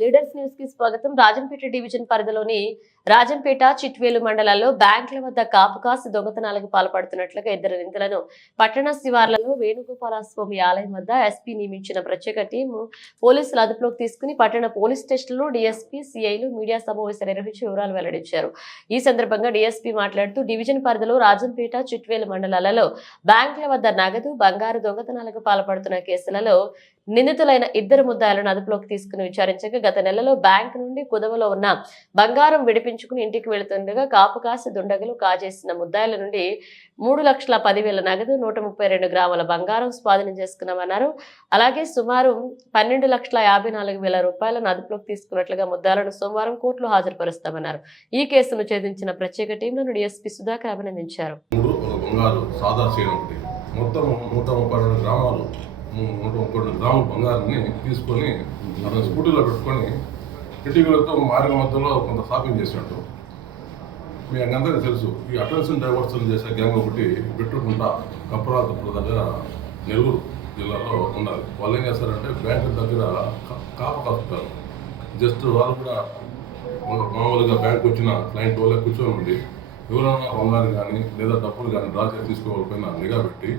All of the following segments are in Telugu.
లీడర్స్ న్యూస్ కి స్వాగతం. రాజంపేట డివిజన్ పరిధిలోని రాజంపేట, చిట్వేలు మండలాల్లో బ్యాంకుల వద్ద కాపుకాసి దొంగతనాలకు పాల్పడుతున్నట్లుగా ఇద్దరు నిందితులను పట్టణ శివార్లలో వేణుగోపాలస్వామి ఆలయం వద్ద ఎస్పీ నియమించిన ప్రత్యేక టీము పోలీసులు అదుపులోకి తీసుకుని పట్టణ పోలీస్ స్టేషన్లో డీఎస్పీ, సిఐలు మీడియా సమావేశం నిర్వహించి వివరాలు వెల్లడించారు. ఈ సందర్భంగా డీఎస్పీ మాట్లాడుతూ డివిజన్ పరిధిలో రాజంపేట, చిట్వేలు మండలాలలో బ్యాంకుల వద్ద నగదు, బంగారు దొంగతనాలకు పాల్పడుతున్న కేసులలో నిందితులైన ఇద్దరు ముద్దాయిలను అదుపులోకి తీసుకుని విచారించగా గత నెలలో బ్యాంకు నుండి కుదవలో ఉన్న బంగారం విడిపించుకుని ఇంటికి వెళుతుండగా కాపుకాసి దుండగులు కాజేసిన ముద్దాయిల నుండి 3,10,000 నగదు, 132 గ్రాముల బంగారం స్వాధీనం చేసుకున్నామన్నారు. అలాగే సుమారు 12,54,000 రూపాయలను అదుపులోకి తీసుకున్నట్లుగా ముద్దాయిలను సోమవారం కోర్టులో హాజరుపరుస్తామన్నారు. ఈ కేసును ఛేదించిన ప్రత్యేక టీంలను డీఎస్పీ సుధాకర్ అభినందించారు. 132 గ్రాముల బంగారాన్ని తీసుకొని అతను స్కూటీలో పెట్టుకొని ఇటీవలతో మార్గ మధ్యలో కొంత షాపింగ్ చేశాడు. మీ అందరికీ తెలుసు, ఈ అటెన్షన్ డైవర్షన్ చేసే గ్యాంగ్ ఒకటి పెట్టుకుంటా కప్పరాతపుల దగ్గర నెల్లూరు జిల్లాలో ఉండాలి. వాళ్ళు ఏం చేస్తారంటే బ్యాంకు దగ్గర కాపు కాపుతారు. జస్ట్ వాళ్ళు కూడా మామూలుగా బ్యాంకు వచ్చిన క్లయింట్ వాళ్ళే కూర్చొని ఉండి ఎవరైనా బంగారు కానీ లేదా డబ్బులు కానీ డ్రా చేసి తీసుకోవాలపైన నిఘా పెట్టి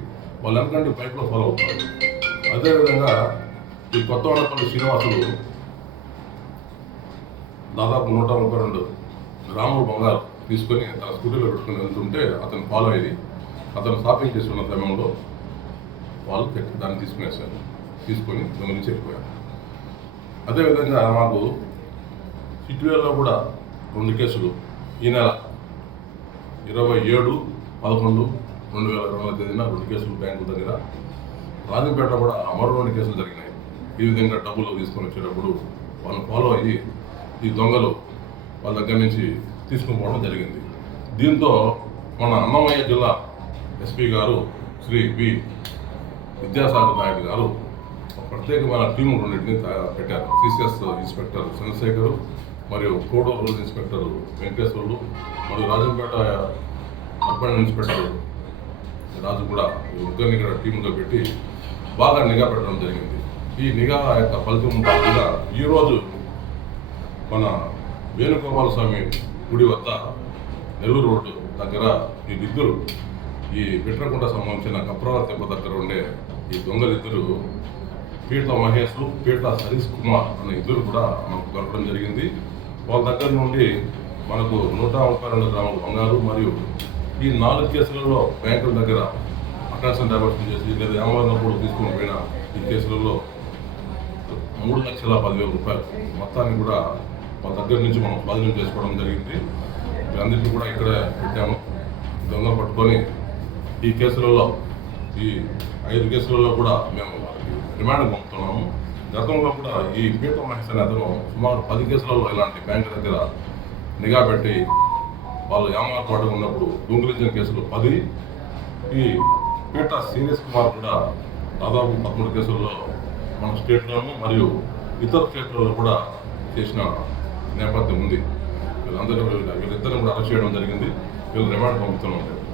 వాళ్ళు ఎందుకంటే బైక్లో ఫాలో అవుతారు. అదేవిధంగా ఈ కొత్తవాడపల్లి శ్రీనివాసులు దాదాపు 132 గ్రాముల బంగారు తీసుకొని తన స్కూటీలో పెట్టుకుని వెళ్తుంటే అతను ఫాలో అయ్యి అతను షాపింగ్ చేస్తున్న సమయంలో వాళ్ళు దాన్ని తీసుకొని దొంగలించి వెళ్ళిపోయారు. అదేవిధంగా మాకు చిట్వేల్లో కూడా 2 కేసులు ఈ నెల 27/11/2020 తేదీన 2 కేసులు బ్యాంకు దగ్గర, రాజంపేట కూడా మరో 2 కేసులు జరిగినాయి. ఈ విధంగా డబ్బులు తీసుకొని వచ్చేటప్పుడు వాళ్ళు ఫాలో అయ్యి ఈ దొంగలు వాళ్ళ దగ్గర నుంచి తీసుకుని పోవడం జరిగింది. దీంతో మన అన్నమయ్య జిల్లా ఎస్పీ గారు శ్రీ బి విద్యాసాగర్ నాయుడు గారు ప్రత్యేకమైన టీము 2 పెట్టారు. సిసిఎస్ ఇన్స్పెక్టర్ చంద్రశేఖర్ మరియు కోడూరు రూరల్ ఇన్స్పెక్టర్ వెంకటేశ్వర్లు మరియు రాజంపేట అర్బన్ ఇన్స్పెక్టర్ రాజు కూడా ముగ్గురిని ఇక్కడ టీముగా పెట్టి బాగా నిఘా పెట్టడం జరిగింది. ఈ నిఘా యొక్క ఫలితం కూడా ఈరోజు మన వేణుగోపాలస్వామి గుడి వద్ద నెల్లూరు రోడ్డు దగ్గర ఈ ఇద్దరు ఈ పిట్రకుంట సంబంధించిన కప్రాల తెప్ప దగ్గర ఉండే ఈ దొంగలిద్దరు పీట మహేష్, పీట సరీష్ కుమార్ అనే ఇద్దరు కూడా మనకు దొరకడం జరిగింది. వాళ్ళ దగ్గర నుండి మనకు 132 గ్రాముల బంగారు మరియు ఈ 4 కేసులలో బ్యాంకుల దగ్గర అటెన్షన్ డైవర్షన్ చేసి లేదా ఏమన్నా కూడా తీసుకుని పోయిన ఈ కేసులలో 3,10,000 రూపాయలు మొత్తాన్ని కూడా వాళ్ళ దగ్గర నుంచి మనం స్వాధీనం చేసుకోవడం జరిగింది. అందరికీ కూడా ఇక్కడే పెట్టాము. దొంగ పట్టుకొని ఈ కేసులలో ఈ 5 కేసులలో కూడా మేము రిమాండ్ పంపుతున్నాము. గతంలో కూడా ఈ పీట మహేష్ అనే అతను సుమారు 10 కేసులలో ఇలాంటి బ్యాంకు దగ్గర నిఘా పెట్టి వాళ్ళు ఏమార్పాటు ఉన్నప్పుడు దొంగిలించిన కేసులు 10. ఈ పీట సీరియస్ కుమార్ కూడా దాదాపు 13 కేసుల్లో మన స్టేట్లోనూ మరియు ఇతర స్టేట్లలో కూడా చేసిన నేపథ్యం ఉంది. వీళ్ళిద్దరిని కూడా అరెస్ట్ చేయడం జరిగింది. వీళ్ళు రిమాండ్ పంపుతున్నాం.